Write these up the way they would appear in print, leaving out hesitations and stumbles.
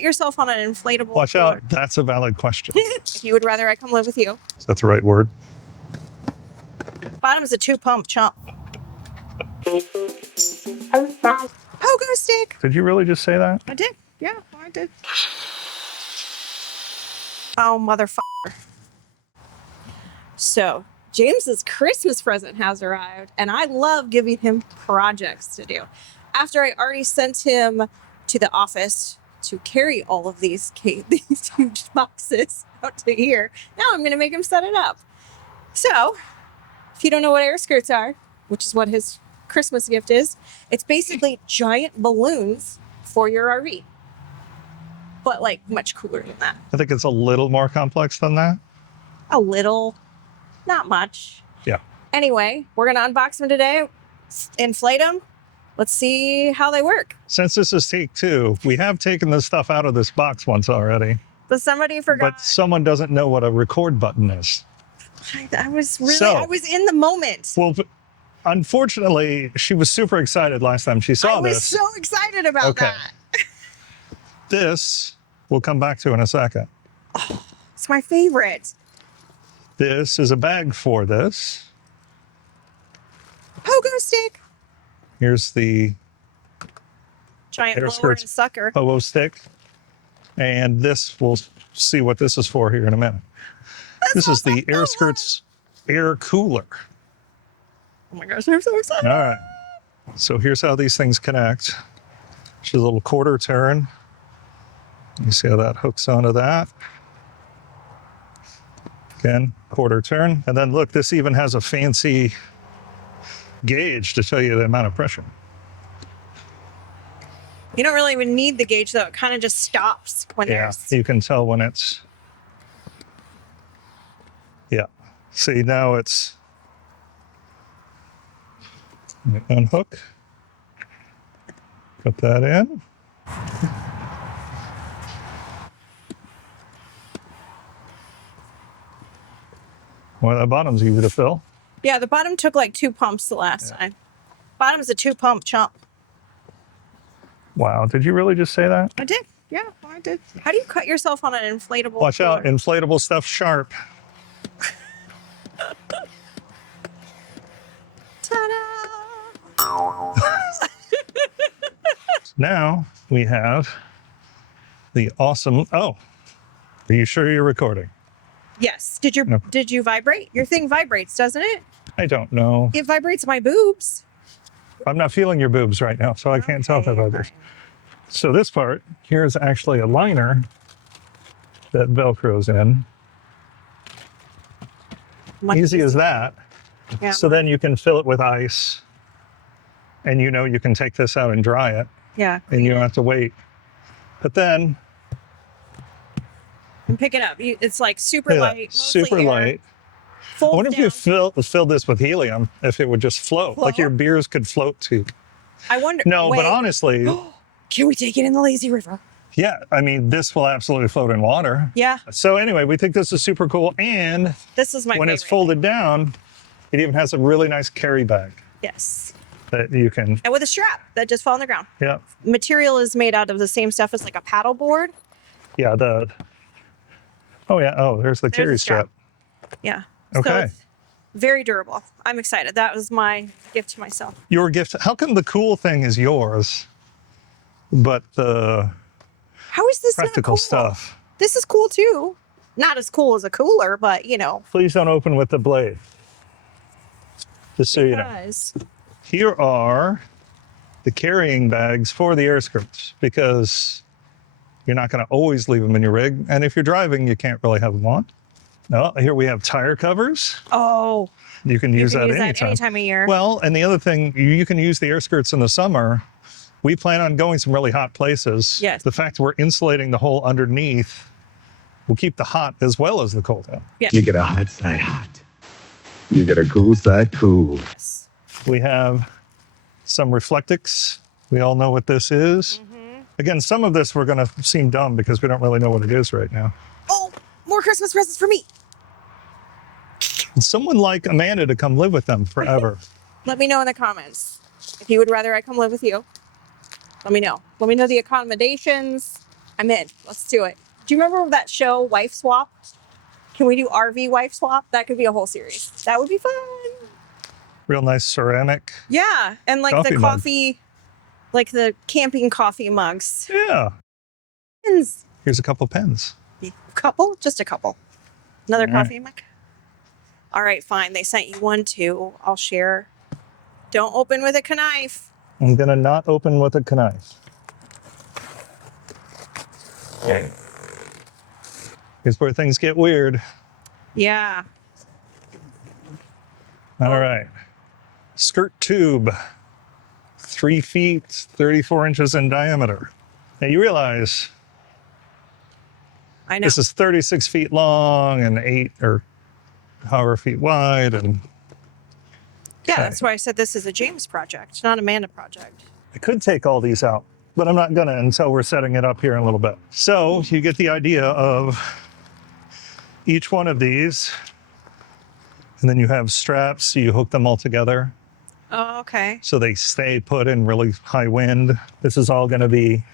cut yourself on an inflatable Watch cooler? out. That's a valid question. If you would rather I come live with you. Is that the right word? Bottom is a 2-pump chump. Pogo stick. Did you really just say that? I did. Yeah, I did. Oh, motherfucker. So, James's Christmas present has arrived, and I love giving him projects to do. After I already sent him to the office to carry all of these huge boxes out to here, now I'm going to make him set it up. So, if you don't know what AirSkirts are, which is what his Christmas gift is, it's basically giant balloons for your RV. But like much cooler than that. I think it's a little more complex than that. A little, not much. Yeah. Anyway, we're going to unbox them today, inflate them. Let's see how they work. Since this is take 2, we have taken this stuff out of this box once already. But somebody forgot. But someone doesn't know what a record button is. I was in the moment. Well, unfortunately, she was super excited last time she saw this. I was so excited about that. This we'll come back to in a second. Oh, it's my favorite. This is a bag for this. Pogo stick. Here's the giant blower and sucker. Pogo stick. And this, we'll see what this is for here in a minute. This is the AirSkirts Air Cooler. Oh my gosh, I'm so excited. All right. So here's how these things connect. Just a little quarter turn. You see how that hooks onto that. Again, quarter turn. And then look, this even has a fancy gauge to tell you the amount of pressure. You don't really even need the gauge though. It kind of just stops when there's... You can tell when it's... Yeah. See, now it's... Unhook. Put that in. Well, that bottom's easy to fill. Yeah, the bottom took like 2 pumps the last time. Bottom's a 2-pump chump. Wow, did you really just say that? I did. Yeah, I did. How do you cut yourself on an inflatable Watch cooler? out, inflatable stuff sharp. Ta-da! Now we have the awesome... Oh, are you sure you're recording? Yes. Did you vibrate? Your thing vibrates, doesn't it? I don't know. It vibrates my boobs. I'm not feeling your boobs right now, so I can't tell if it vibrates. So this part, here's actually a liner that Velcros in. Easy as that. Yeah. So then you can fill it with ice, and you know you can take this out and dry it. Yeah. And you don't have to wait. But then... And pick it up. It's like super light. Super light. I wonder if you filled this with helium, if it would just float. Like your beers could float too. I wonder. No, but honestly... Can we take it in the lazy river? Yeah, I mean, this will absolutely float in water. Yeah. So anyway, we think this is super cool. And this is my when favorite. It's folded down, it even has a really nice carry bag. Yes. That you can... And with a strap that just fell on the ground. Yeah. Material is made out of the same stuff as like a paddle board. Yeah, Oh, yeah. Oh, there's the carry strap. Yeah. Okay. So very durable. I'm excited. That was my gift to myself. Your gift. How come the cool thing is yours, but the How is this practical not cool? stuff? This is cool too. Not as cool as a cooler, but you know. Please don't open with the blade. Just so you know. Here are the carrying bags for the AirSkirts, because you're not going to always leave them in your rig. And if you're driving, you can't really have them on. No, here we have tire covers. Oh. You can use that any time of year. Well, and the other thing, you can use the AirSkirts in the summer. We plan on going some really hot places. Yes. The fact we're insulating the whole underneath will keep the hot as well as the cold out. Yes. You get a hot side hot. You get a cool side cool. Yes. We have some Reflectix. We all know what this is. Again, some of this we're going to seem dumb because we don't really know what it is right now. Oh, more Christmas presents for me. And someone like Amanda to come live with them forever. Let me know in the comments if you would rather I come live with you. Let me know. Let me know the accommodations I'm in. Let's do it. Do you remember that show, Wife Swap? Can we do RV Wife Swap? That could be a whole series. That would be fun. Real nice ceramic. Yeah. And like Coffee the mug. coffee, like the camping coffee mugs. Yeah. Pens. Here's a couple pens. A couple? Just a couple. Another All right. coffee mug? All right, fine. They sent you one too. I'll share. Don't open with a knife. I'm going to not open with a knife. Here's where things get weird. Yeah. All right. Skirt tube. 3 feet, 34 inches in diameter. Now you realize I know. this is 36 feet long and 8 or however feet wide. And Yeah, okay. that's why I said this is a James project, not Amanda project. I could take all these out, but I'm not gonna until we're setting it up here in a little bit. So you get the idea of each one of these, and then you have straps, so you hook them all together. Oh, okay. So they stay put in really high wind. This is all gonna be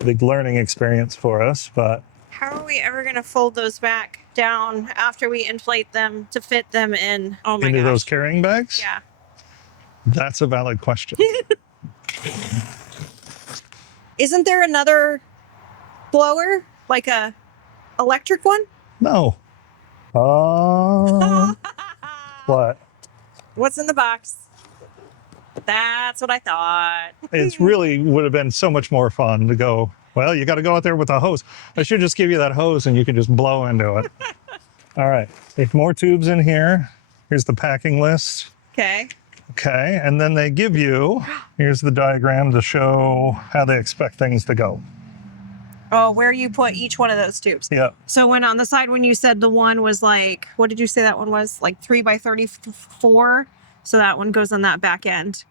a big learning experience for us, but How are we ever going to fold those back down after we inflate them to fit them in? Oh my into gosh. those carrying bags? Yeah. That's a valid question. Isn't there another blower? Like a electric one? No. What? What's in the box? That's what I thought. It's really would have been so much more fun to go, well, you got to go out there with a hose. I should just give you that hose and you can just blow into it. All right. There's more tubes in here. Here's the packing list. Okay. Okay. And then they give you, here's the diagram to show how they expect things to go. Oh, where you put each one of those tubes. Yeah. So when on the side, when you said the one was like, what did you say that one was? Like 3 by 34. So that one goes on that back end.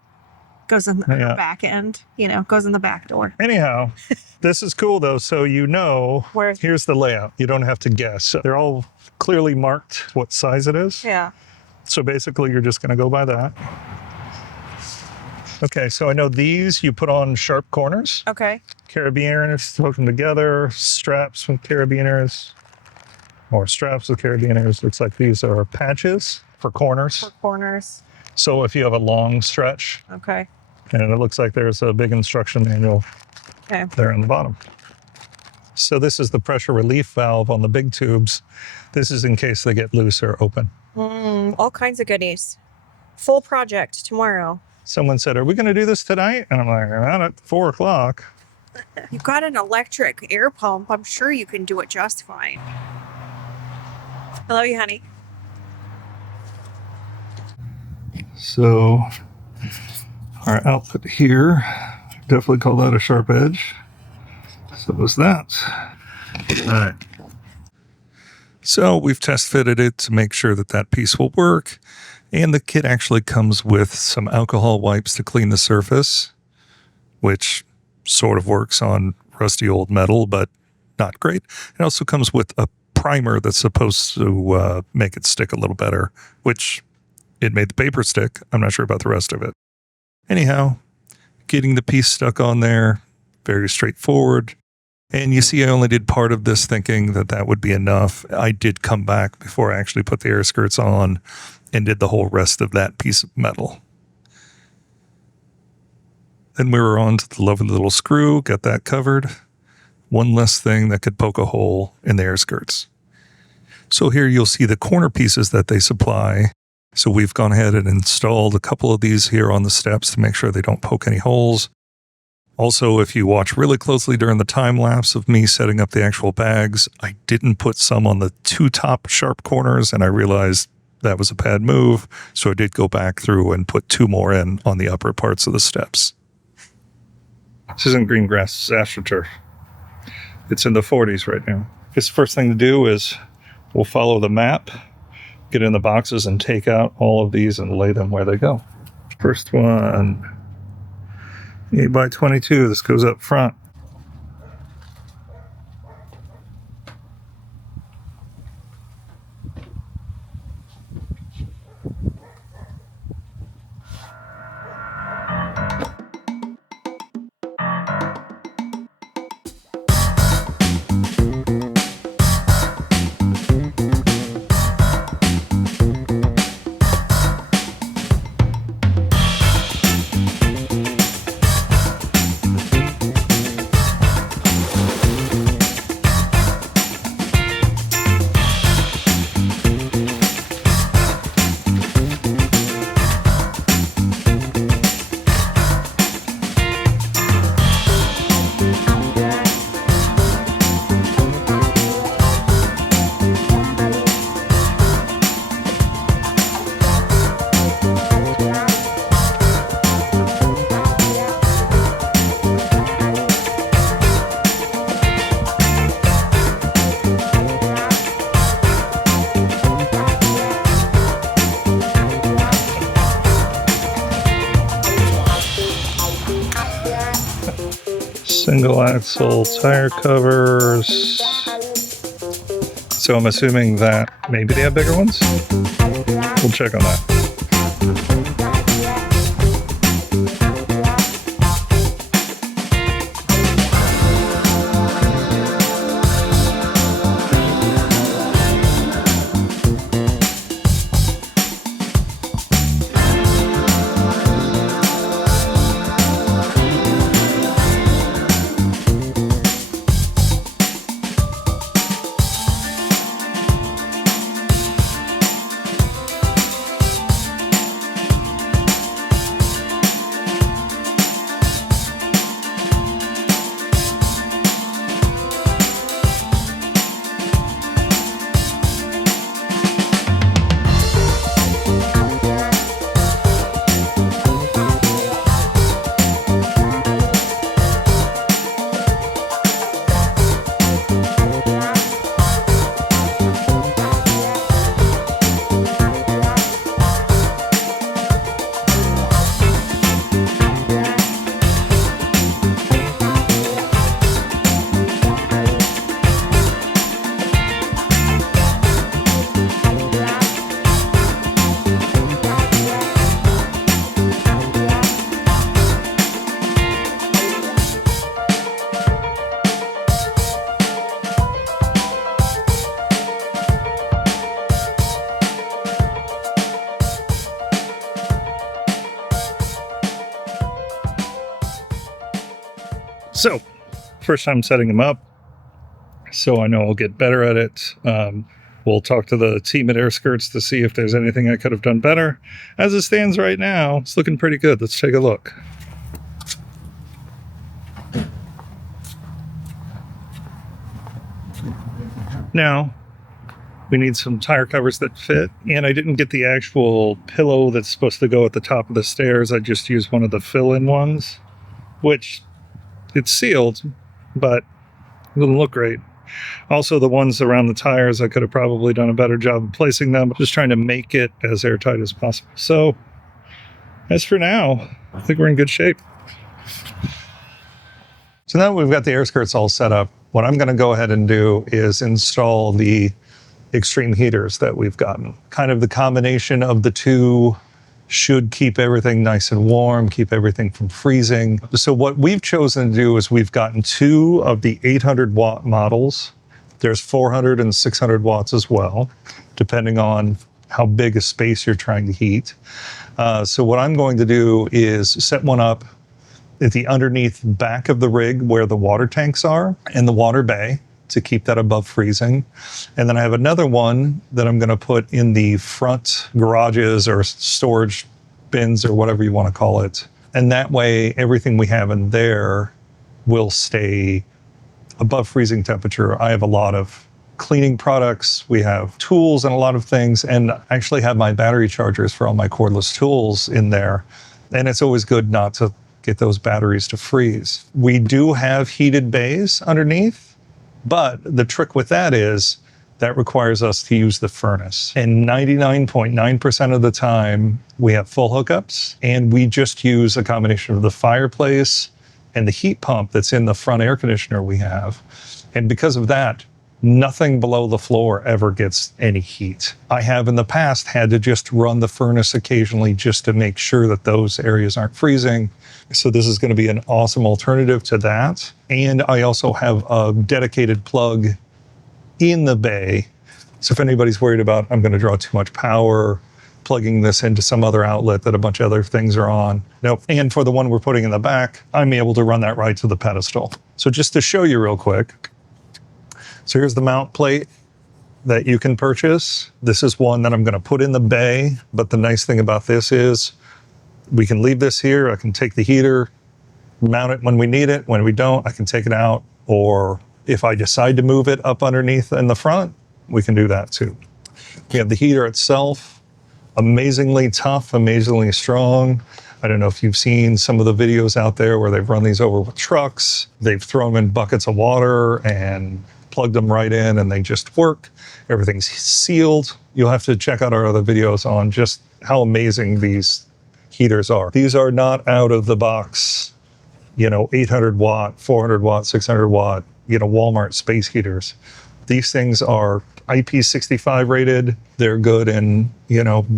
Goes in the Yeah. back end, goes in the back door. Anyhow, this is cool though. So you know, Where- here's the layout. You don't have to guess. They're all clearly marked what size it is. Yeah. So basically you're just going to go by that. Okay. So I know these you put on sharp corners. Okay. Carabiners, hook them together. Straps with carabiners. Or straps with carabiners. Looks like these are patches for corners. For corners. So if you have a long stretch, Okay. and it looks like there's a big instruction manual Okay. there on the bottom. So this is the pressure relief valve on the big tubes. This is in case they get loose or open. All kinds of goodies. Full project tomorrow. Someone said, are we going to do this tonight? And I'm like, not at 4 o'clock. You've got an electric air pump. I'm sure you can do it just fine. I love you, honey. So our output here, definitely call that a sharp edge. So was that. All right. So we've test fitted it to make sure that that piece will work. And the kit actually comes with some alcohol wipes to clean the surface, which sort of works on rusty old metal, but not great. It also comes with a primer that's supposed to make it stick a little better, which it made the paper stick. I'm not sure about the rest of it. Anyhow, getting the piece stuck on there, very straightforward. And you see, I only did part of this thinking that that would be enough. I did come back before I actually put the air skirts on and did the whole rest of that piece of metal. Then we were on to the lovely little screw, got that covered. One less thing that could poke a hole in the air skirts. So here you'll see the corner pieces that they supply. So we've gone ahead and installed a couple of these here on the steps to make sure they don't poke any holes. Also, if you watch really closely during the time lapse of me setting up the actual bags, I didn't put some on the 2 top sharp corners, and I realized that was a bad move. So I did go back through and put 2 more in on the upper parts of the steps. This isn't green grass, it's astroturf. It's in the 40s right now. This first thing to do is we'll follow the map, get in the boxes and take out all of these and lay them where they go. First one, 8 by 22. This goes up front. single axle tire covers. So I'm assuming that maybe they have bigger ones. We'll check on that. So, first time setting them up, so I know I'll get better at it. We'll talk to the team at AirSkirts to see if there's anything I could have done better. As it stands right now, it's looking pretty good. Let's take a look. Now, we need some tire covers that fit, and I didn't get the actual pillow that's supposed to go at the top of the stairs. I just used one of the fill-in ones, which it's sealed, but it doesn't look great. Also, the ones around the tires, I could have probably done a better job of placing them, just trying to make it as airtight as possible. So, as for now, I think we're in good shape. So now we've got the AirSkirts all set up. What I'm going to go ahead and do is install the Xtreme Heaters that we've gotten. Kind of the combination of the two should keep everything nice and warm, keep everything from freezing. So what we've chosen to do is we've gotten 2 of the 800 watt models. There's 400 and 600 watts as well, depending on how big a space you're trying to heat. So what I'm going to do is set one up at the underneath back of the rig where the water tanks are and the water bay to keep that above freezing. And then I have another one that I'm going to put in the front garages or storage bins or whatever you want to call it. And that way, everything we have in there will stay above freezing temperature. I have a lot of cleaning products. We have tools and a lot of things. And I actually have my battery chargers for all my cordless tools in there. And it's always good not to get those batteries to freeze. We do have heated bays underneath. But the trick with that is that requires us to use the furnace. And 99.9% of the time, we have full hookups, and we just use a combination of the fireplace and the heat pump that's in the front air conditioner we have. And because of that, nothing below the floor ever gets any heat. I have in the past had to just run the furnace occasionally just to make sure that those areas aren't freezing. So this is going to be an awesome alternative to that. And I also have a dedicated plug in the bay. So if anybody's worried about, I'm going to draw too much power, plugging this into some other outlet that a bunch of other things are on. Nope. And for the one we're putting in the back, I'm able to run that right to the pedestal. So just to show you real quick. So here's the mount plate that you can purchase. This is one that I'm going to put in the bay. But the nice thing about this is we can leave this here. I can take the heater, mount it when we need it. When we don't, I can take it out. Or if I decide to move it up underneath in the front, we can do that too. We have the heater itself, amazingly tough, amazingly strong. I don't know if you've seen some of the videos out there where they've run these over with trucks. They've thrown them in buckets of water and plugged them right in and they just work. Everything's sealed. You'll have to check out our other videos on just how amazing these heaters are. These are not out of the box 800 watt, 400 watt, 600 watt, Walmart space heaters. These things are IP65 rated. They're good in,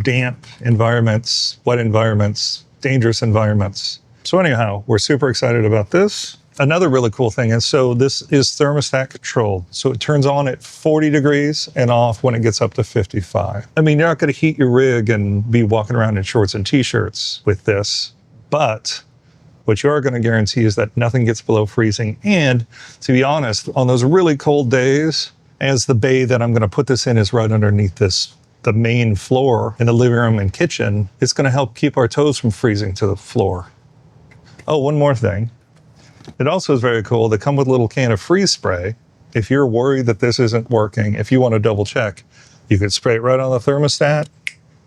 damp environments, wet environments, dangerous environments. So anyhow, we're super excited about this. Another really cool thing is, so this is thermostat controlled. So it turns on at 40 degrees and off when it gets up to 55. I mean, you're not going to heat your rig and be walking around in shorts and t-shirts with this, but what you are going to guarantee is that nothing gets below freezing. And to be honest, on those really cold days, as the bay that I'm going to put this in is right underneath the main floor in the living room and kitchen, it's going to help keep our toes from freezing to the floor. Oh, one more thing. It also is very cool. They come with a little can of freeze spray. If you're worried that this isn't working, if you want to double check, you could spray it right on the thermostat.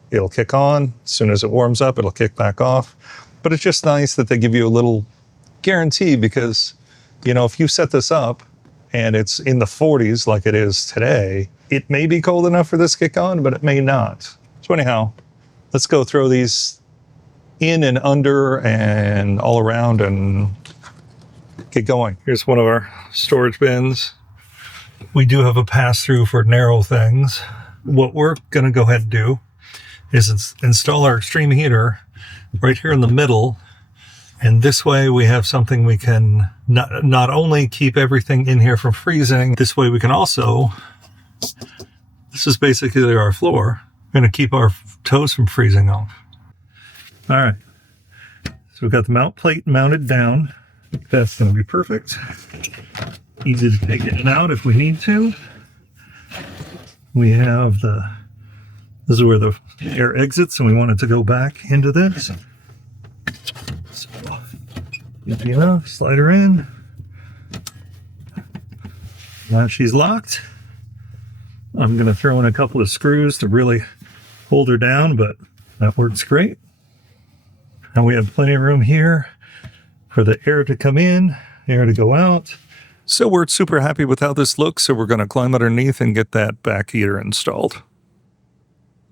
It'll kick on. As soon as it warms up, it'll kick back off. But it's just nice that they give you a little guarantee because, if you set this up and it's in the 40s like it is today, it may be cold enough for this to kick on, but it may not. So anyhow, let's go throw these in and under and all around and get going. Here's one of our storage bins. We do have a pass-through for narrow things. What we're going to go ahead and do is install our Xtreme Heater right here in the middle. And this way we have something we can not only keep everything in here from freezing, this way we can also, this is basically our floor, we're going to keep our toes from freezing off. All right, so we've got the mount plate mounted down. That's going to be perfect. Easy to take in and out if we need to. We have this is where the air exits and we want it to go back into this. So, easy enough, slide her in. Now she's locked. I'm going to throw in a couple of screws to really hold her down, but that works great. And we have plenty of room here for the air to come in, air to go out. So we're super happy with how this looks, so we're going to climb underneath and get that back heater installed.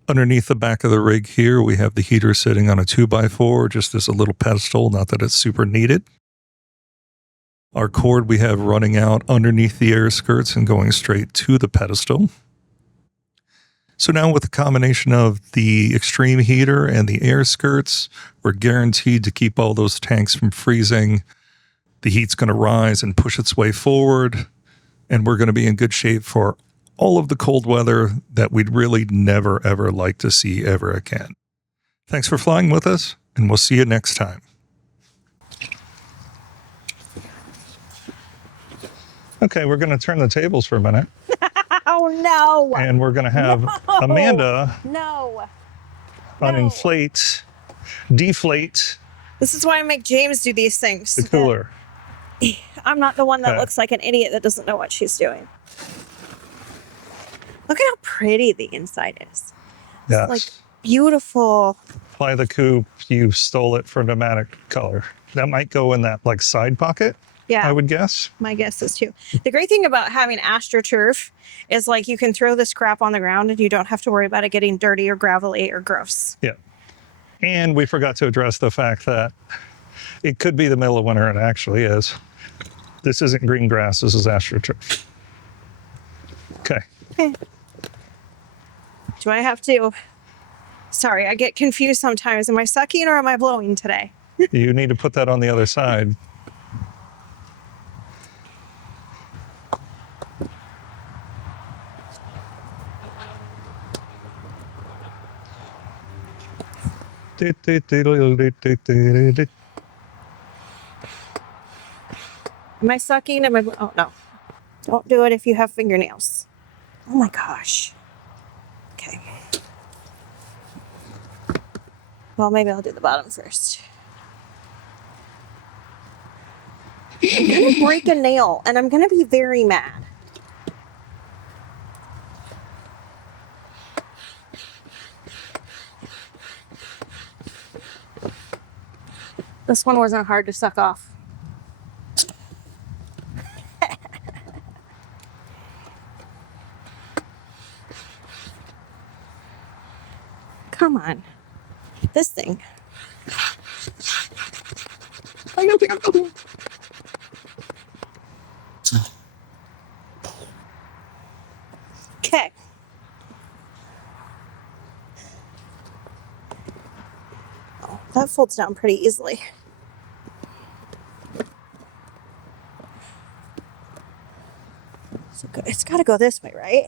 Underneath the back of the rig here, we have the heater sitting on a 2x4, just as a little pedestal, not that it's super needed. Our cord we have running out underneath the air skirts and going straight to the pedestal. So now with the combination of the Xtreme Heater and the air skirts, we're guaranteed to keep all those tanks from freezing. The heat's going to rise and push its way forward, and we're going to be in good shape for all of the cold weather that we'd really never, ever like to see ever again. Thanks for flying with us, and we'll see you next time. Okay, we're going to turn the tables for a minute. Oh, no. And we're going to have Amanda uninflate, deflate This is why I make James do these things. the cooler. I'm not the one that Okay. looks like an idiot that doesn't know what she's doing. Look at how pretty the inside is. Yes. Like beautiful. Fly the Coop, you stole it for pneumatic color. That might go in that side pocket, Yeah. I would guess. My guess is too. The great thing about having AstroTurf is you can throw this crap on the ground and you don't have to worry about it getting dirty or gravelly or gross. Yeah. And we forgot to address the fact that it could be the middle of winter, and it actually is. This isn't green grass, this is AstroTurf. Okay. Do I have to? Sorry, I get confused sometimes. Am I sucking or am I blowing today? You need to put that on the other side. Am I sucking? Am I? Oh, no. Don't do it if you have fingernails. Oh my gosh. Okay. Well, maybe I'll do the bottom first. I'm going to break a nail and I'm going to be very mad. This one wasn't hard to suck off. Come on. This thing. Oh, Okay. Oh, that folds down pretty easily. So good. It's got to go this way, right?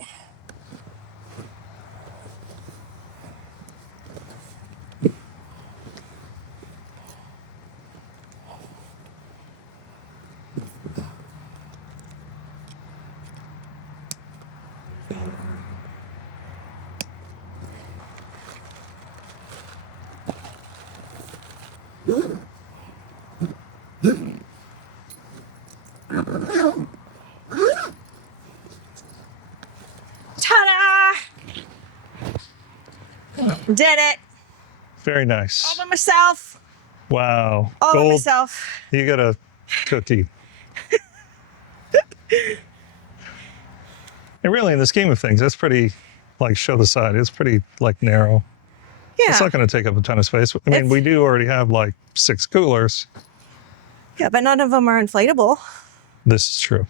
Ta-da! Did it. Very All nice. by myself. Wow. All by Gold, myself. you got a cookie. And really, in the scheme of things, that's pretty, like, show the side. It's pretty, like, narrow. It's Yeah. not going to take up a ton of space. I mean, It's- we do already have, like, 6 coolers. Yeah, but none of them are inflatable. This is true.